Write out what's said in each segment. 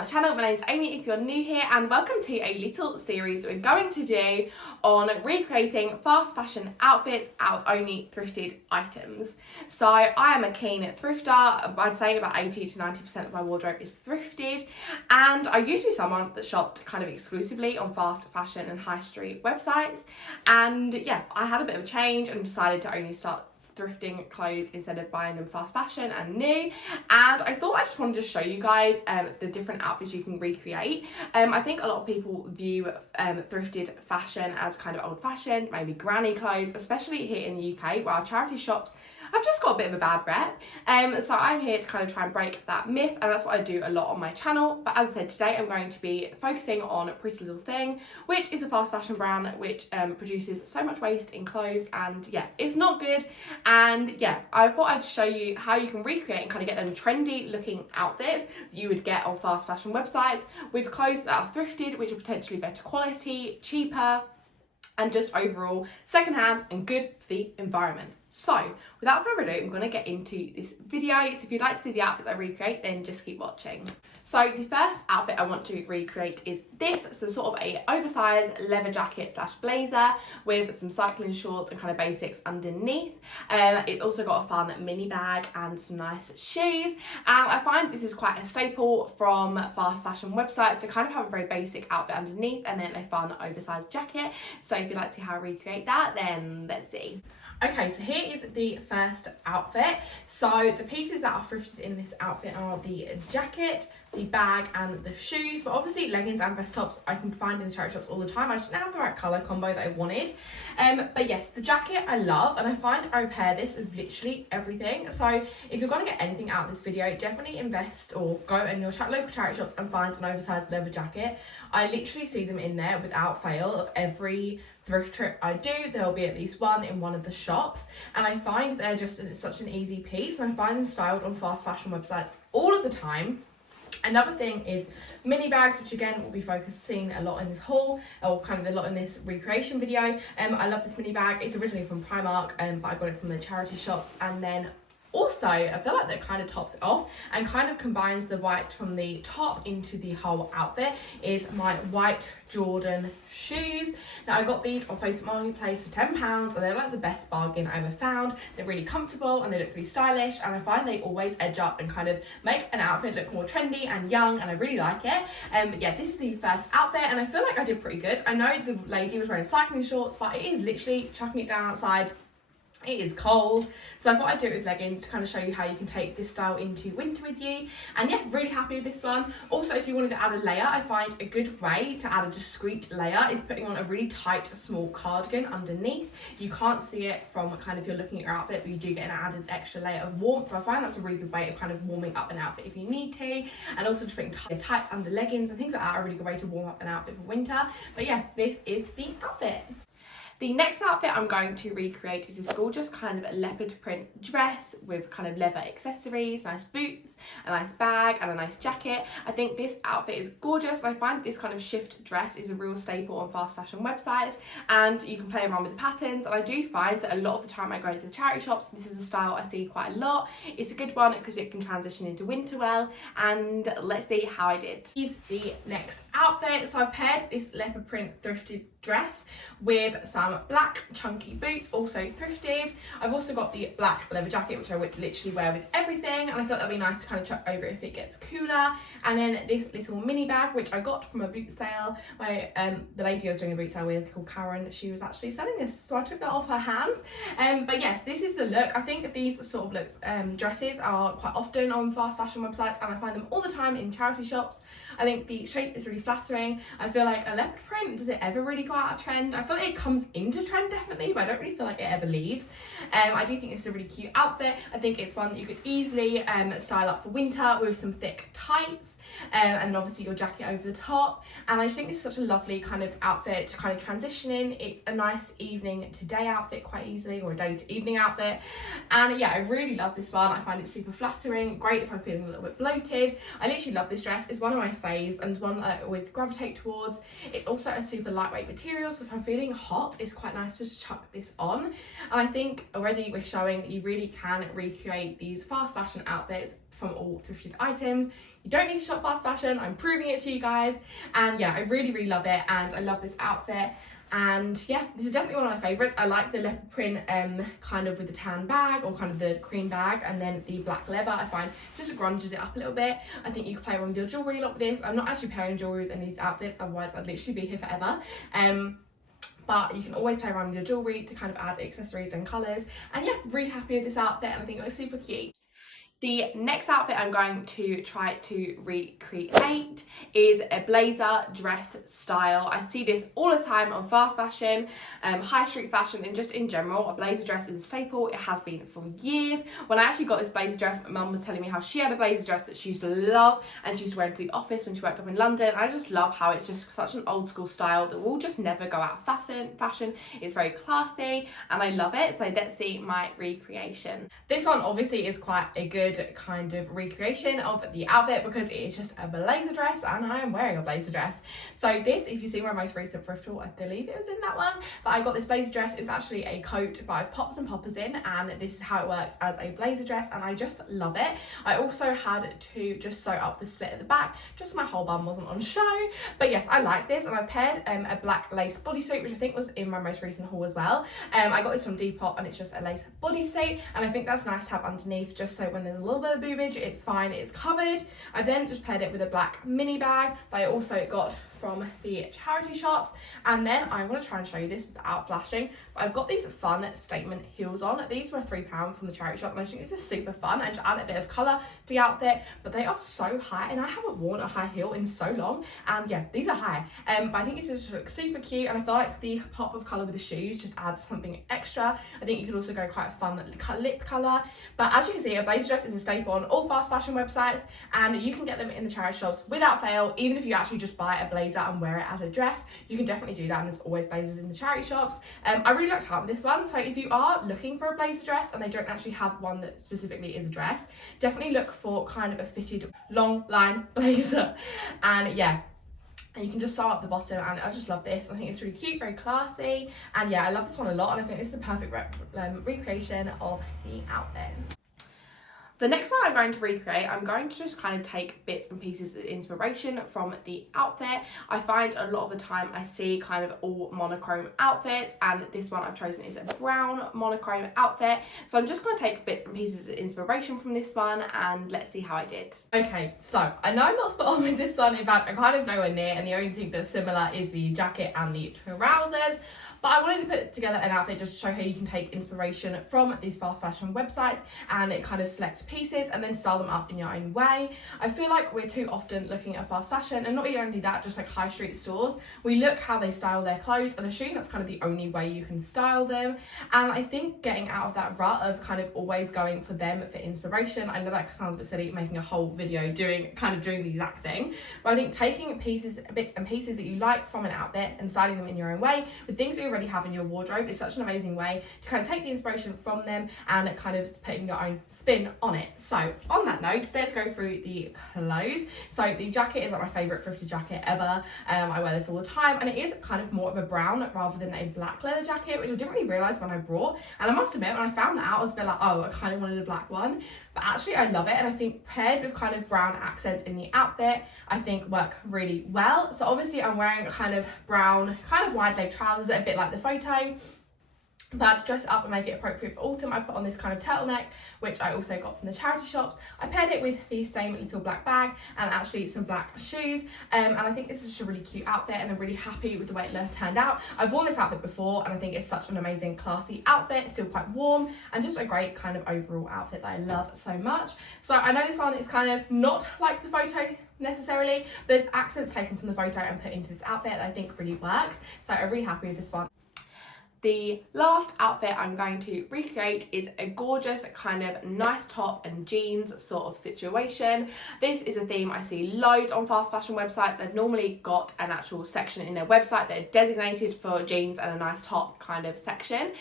to my channel. My name is Amy if you're new here, and welcome to a little series we're going to do on recreating fast fashion outfits out of only thrifted items. So I am a keen thrifter. I'd say about 80 to 90% of my wardrobe is thrifted, and I used to be someone that shopped kind of exclusively on fast fashion and high street websites, and yeah, I had a bit of a change and decided to only start thrifting clothes instead of buying them fast fashion and new. And I thought I just wanted to show you guys the different outfits you can recreate. I think a lot of people view thrifted fashion as kind of old fashioned, maybe granny clothes, especially here in the UK where our charity shops I've just got a bit of a bad rep. So I'm here to kind of try and break that myth, and that's what I do a lot on my channel. But as I said, today I'm going to be focusing on Pretty Little Thing, which is a fast fashion brand which produces so much waste in clothes, and yeah, it's not good. And yeah, I thought I'd show you how you can recreate and kind of get them trendy looking outfits that you would get on fast fashion websites with clothes that are thrifted, which are potentially better quality, cheaper, and just overall secondhand and good for the environment. So without further ado, I'm going to get into this video. So if you'd like to see the outfits I recreate, then just keep watching. So the first outfit I want to recreate is this. So sort of a oversized leather jacket slash blazer with some cycling shorts and kind of basics underneath. It's also got a fun mini bag and some nice shoes. And I find this is quite a staple from fast fashion websites to kind of have a very basic outfit underneath and then a fun oversized jacket. So if you'd like to see how I recreate that, then let's see. Okay, so here is the first outfit. So the pieces that are thrifted in this outfit are the jacket, the bag and the shoes, but obviously leggings and vest tops I can find in the charity shops all the time. I just didn't have the right colour combo that I wanted. But yes, the jacket I love, and I find I pair this with literally everything. So if you're going to get anything out of this video, definitely invest or go in your local charity shops and find an oversized leather jacket. I literally see them in there without fail of every thrift trip I do. There'll be at least one in one of the shops, and I find they're just such an easy piece, and I find them styled on fast fashion websites all of the time. Another thing is mini bags, which again will be focusing a lot in this haul, or kind of a lot in this recreation video. I love this mini bag. It's originally from Primark, but I got it from the charity shops, and then also, I feel like that kind of tops it off and kind of combines the white from the top into the whole outfit is my white Jordan shoes. Now, I got these on Facebook Marketplace for £10 and they're like the best bargain I ever found. They're really comfortable and they look really stylish, and I find they always edge up and kind of make an outfit look more trendy and young, and I really like it. But yeah, this is the first outfit and I feel like I did pretty good. I know the lady was wearing cycling shorts, but it is literally chucking it down outside. It is cold, so I thought I'd do it with leggings to kind of show you how you can take this style into winter with you. And yeah, really happy with this one. Also, if you wanted to add a layer, I find a good way to add a discreet layer is putting on a really tight small cardigan underneath. You can't see it from kind of you're looking at your outfit, but you do get an added extra layer of warmth. So I find that's a really good way of kind of warming up an outfit if you need to, and also just putting tights under leggings and things like that are a really good way to warm up an outfit for winter. But yeah, this is the outfit. The next outfit I'm going to recreate is this gorgeous kind of leopard print dress with kind of leather accessories, nice boots, a nice bag and a nice jacket. I think this outfit is gorgeous. I find this kind of shift dress is a real staple on fast fashion websites, and you can play around with the patterns, and I do find that a lot of the time I go into the charity shops, this is a style I see quite a lot. It's a good one because it can transition into winter well, and let's see how I did. Here's the next outfit. So I've paired this leopard print thrifted dress with some black chunky boots, also thrifted. I've also got the black leather jacket, which I would literally wear with everything, and I thought that'd be nice to kind of chuck over if it gets cooler. And then this little mini bag, which I got from a boot sale. The lady I was doing a boot sale with, called Karen, she was actually selling this, so I took that off her hands. But yes, this is the look. I think these sort of looks, dresses are quite often on fast fashion websites, and I find them all the time in charity shops. I think the shape is really flattering. I feel like a leopard print, does it ever really go out of trend? I feel like it comes into trend definitely, but I don't really feel like it ever leaves. I do think it's a really cute outfit. I think it's one that you could easily style up for winter with some thick tights. And then obviously your jacket over the top, and I just think this is such a lovely kind of outfit to kind of transition in. It's a nice evening to day outfit quite easily, or a day to evening outfit, and yeah, I really love this one. I find it super flattering, great if I'm feeling a little bit bloated. I literally love this dress. It's one of my faves and one that I always gravitate towards. It's also a super lightweight material, so if I'm feeling hot, it's quite nice to just chuck this on. And I think already we're showing that you really can recreate these fast fashion outfits from all thrifted items. You don't need to shop fast fashion. I'm proving it to you guys. And yeah, I really love it, and I love this outfit. And yeah, this is definitely one of my favourites. I like the leopard print kind of with the tan bag, or kind of the cream bag, and then the black leather I find just grunges it up a little bit. I think you could play around with your jewellery a lot with this. I'm not actually pairing jewellery with any of these outfits, otherwise I'd literally be here forever. But you can always play around with your jewellery to kind of add accessories and colours. And yeah, really happy with this outfit, and I think it looks super cute. The next outfit I'm going to try to recreate is a blazer dress style. I see this all the time on fast fashion, high street fashion, and just in general. A blazer dress is a staple. It has been for years. When I actually got this blazer dress, my mum was telling me how she had a blazer dress that she used to love, and she used to wear it to the office when she worked up in London. I just love how it's just such an old school style that will just never go out of fashion. It's very classy, and I love it. So let's see my recreation. This one obviously is quite a good kind of recreation of the outfit, because it is just a blazer dress, and I am wearing a blazer dress. So this, if you see my most recent thrift haul, I believe it was in that one, that I got this blazer dress. It was actually a coat, but I pops and poppers in, and this is how it works as a blazer dress, and I just love it. I also had to just sew up the split at the back, just so my whole bum wasn't on show. But yes, I like this, and I paired a black lace bodysuit, which I think was in my most recent haul as well. I got this from Depop, and it's just a lace bodysuit, and I think that's nice to have underneath, just so when there's a little bit of boobage, it's fine, it's covered. I then just paired it with a black mini bag that I also got from the charity shops. And then I want to try and show you this without flashing, but I've got these fun statement heels on. These were £3 from the charity shop, and I think this is super fun and to add a bit of colour to the outfit. But they are so high, and I haven't worn a high heel in so long, and yeah, these are high. But I think these just look super cute, and I feel like the pop of colour with the shoes just adds something extra. I think you could also go quite a fun lip colour. But as you can see, a blazer dress is a staple on all fast fashion websites, and you can get them in the charity shops without fail. Even if you actually just buy a blazer and wear it as a dress, you can definitely do that, and there's always blazers in the charity shops. I really like to have this one, so if you are looking for a blazer dress and they don't actually have one that specifically is a dress, definitely look for kind of a fitted long line blazer. And yeah, and you can just sew up the bottom, and I just love this. I think it's really cute, very classy, and yeah, I love this one a lot, and I think this is the perfect recreation of the outfit. The next one I'm going to recreate, I'm going to just kind of take bits and pieces of inspiration from the outfit. I find a lot of the time I see kind of all monochrome outfits, and this one I've chosen is a brown monochrome outfit. So I'm just going to take bits and pieces of inspiration from this one, and let's see how I did. Okay, so I know I'm not spot on with this one. In fact, I'm kind of nowhere near, and the only thing that's similar is the jacket and the trousers. But I wanted to put together an outfit just to show how you can take inspiration from these fast fashion websites and kind of select pieces and then style them up in your own way. I feel like we're too often looking at fast fashion, and not only that, just like high street stores, we look how they style their clothes and assume that's kind of the only way you can style them. And I think getting out of that rut of kind of always going for them for inspiration, I know that sounds a bit silly, making a whole video doing the exact thing, but I think taking bits and pieces that you like from an outfit and styling them in your own way with things that you already have in your wardrobe is such an amazing way to kind of take the inspiration from them and kind of putting your own spin on it. So on that note, let's go through the clothes. So the jacket is like my favourite thrifted jacket ever. I wear this all the time, and it is kind of more of a brown rather than a black leather jacket, which I didn't really realise when I brought. And I must admit, when I found that out, I was a bit like, oh, I kind of wanted a black one. But actually I love it, and I think paired with kind of brown accents in the outfit, I think work really well. So obviously I'm wearing kind of brown, kind of wide leg trousers, a bit like the photo. But to dress it up and make it appropriate for autumn, I put on this kind of turtleneck, which I also got from the charity shops. I paired it with the same little black bag and actually some black shoes. And I think this is just a really cute outfit, and I'm really happy with the way it turned out. I've worn this outfit before, and I think it's such an amazing, classy outfit. It's still quite warm, and just a great kind of overall outfit that I love so much. So I know this one is kind of not like the photo necessarily, but there's accents taken from the photo and put into this outfit that I think really works. So I'm really happy with this one. The last outfit I'm going to recreate is a gorgeous kind of nice top and jeans sort of situation. This is a theme I see loads on fast fashion websites. They've normally got an actual section in their website that are designated for jeans and a nice top kind of section.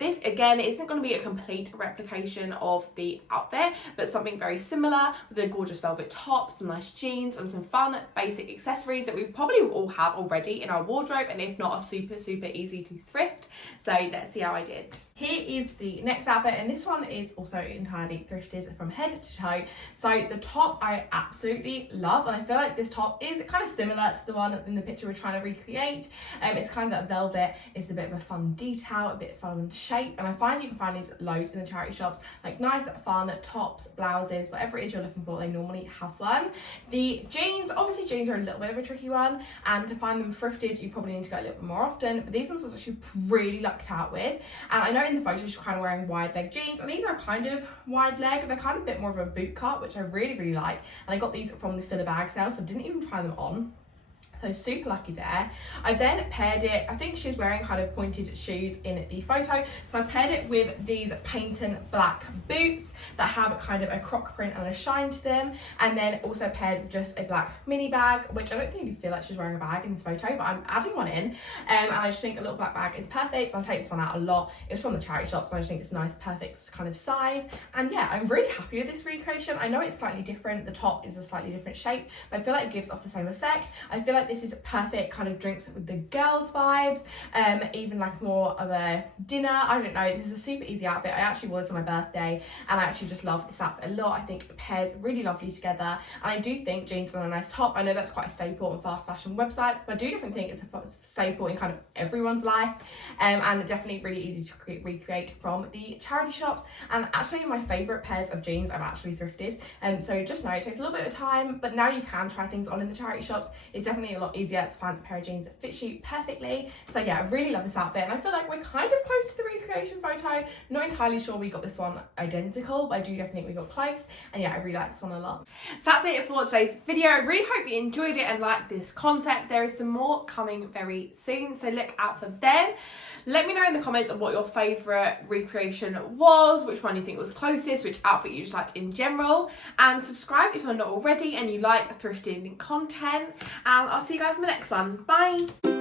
This again isn't going to be a complete replication of the outfit, but something very similar with a gorgeous velvet top, some nice jeans, and some fun basic accessories that we probably all have already in our wardrobe, and if not, are super easy to thrift. thrift. So let's see how I did. Here is the next outfit, and this one is also entirely thrifted from head to toe. So the top I absolutely love, and I feel like this top is kind of similar to the one in the picture we're trying to recreate. It's kind of that velvet, it's a bit of a fun detail, a bit of fun shape, and I find you can find these loads in the charity shops, like nice fun tops, blouses, whatever it is you're looking for, they normally have one. The jeans, obviously jeans are a little bit of a tricky one, and to find them thrifted you probably need to go a little bit more often, but these ones I was actually really lucked out with. And I know in the photos you're kind of wearing wide leg jeans, and these are kind of wide leg, they're kind of a bit more of a boot cut, which I really like, and I got these from the filler bag sale, so I didn't even try them on. So super lucky there. I then paired it, I think she's wearing kind of pointed shoes in the photo, so I paired it with these Painton black boots that have kind of a croc print and a shine to them, and then also paired with just a black mini bag, which I don't think you feel like she's wearing a bag in this photo, but I'm adding one in, and I just think a little black bag is perfect, so I take this one out a lot. It's from the charity shops, so I just think it's a nice perfect kind of size, and yeah, I'm really happy with this recreation. I know it's slightly different, the top is a slightly different shape, but I feel like it gives off the same effect. I feel like this is perfect kind of drinks with the girls vibes, even like more of a dinner, I don't know. This is a super easy outfit. I actually wore this on my birthday, and I actually just love this outfit a lot. I think it pairs really lovely together, and I do think jeans on a nice top, I know that's quite a staple on fast fashion websites, but I do definitely think it's a staple in kind of everyone's life, and definitely really easy to recreate from the charity shops. And actually my favourite pairs of jeans I've actually thrifted, so just know it takes a little bit of time, but now you can try things on in the charity shops. It's definitely a lot easier to find a pair of jeans that fits you perfectly. So yeah, I really love this outfit, and I feel like we're kind of close to the recreation photo. Not entirely sure we got this one identical, but I do definitely think we got close, and yeah, I really like this one a lot. So that's it for today's video. I really hope you enjoyed it and liked this concept. There is some more coming very soon, so look out for them. Let me know in the comments of what your favourite recreation was, which one you think was closest, which outfit you just liked in general, and subscribe if you're not already and you like thrifting content, and I'll see you guys in the next one. Bye!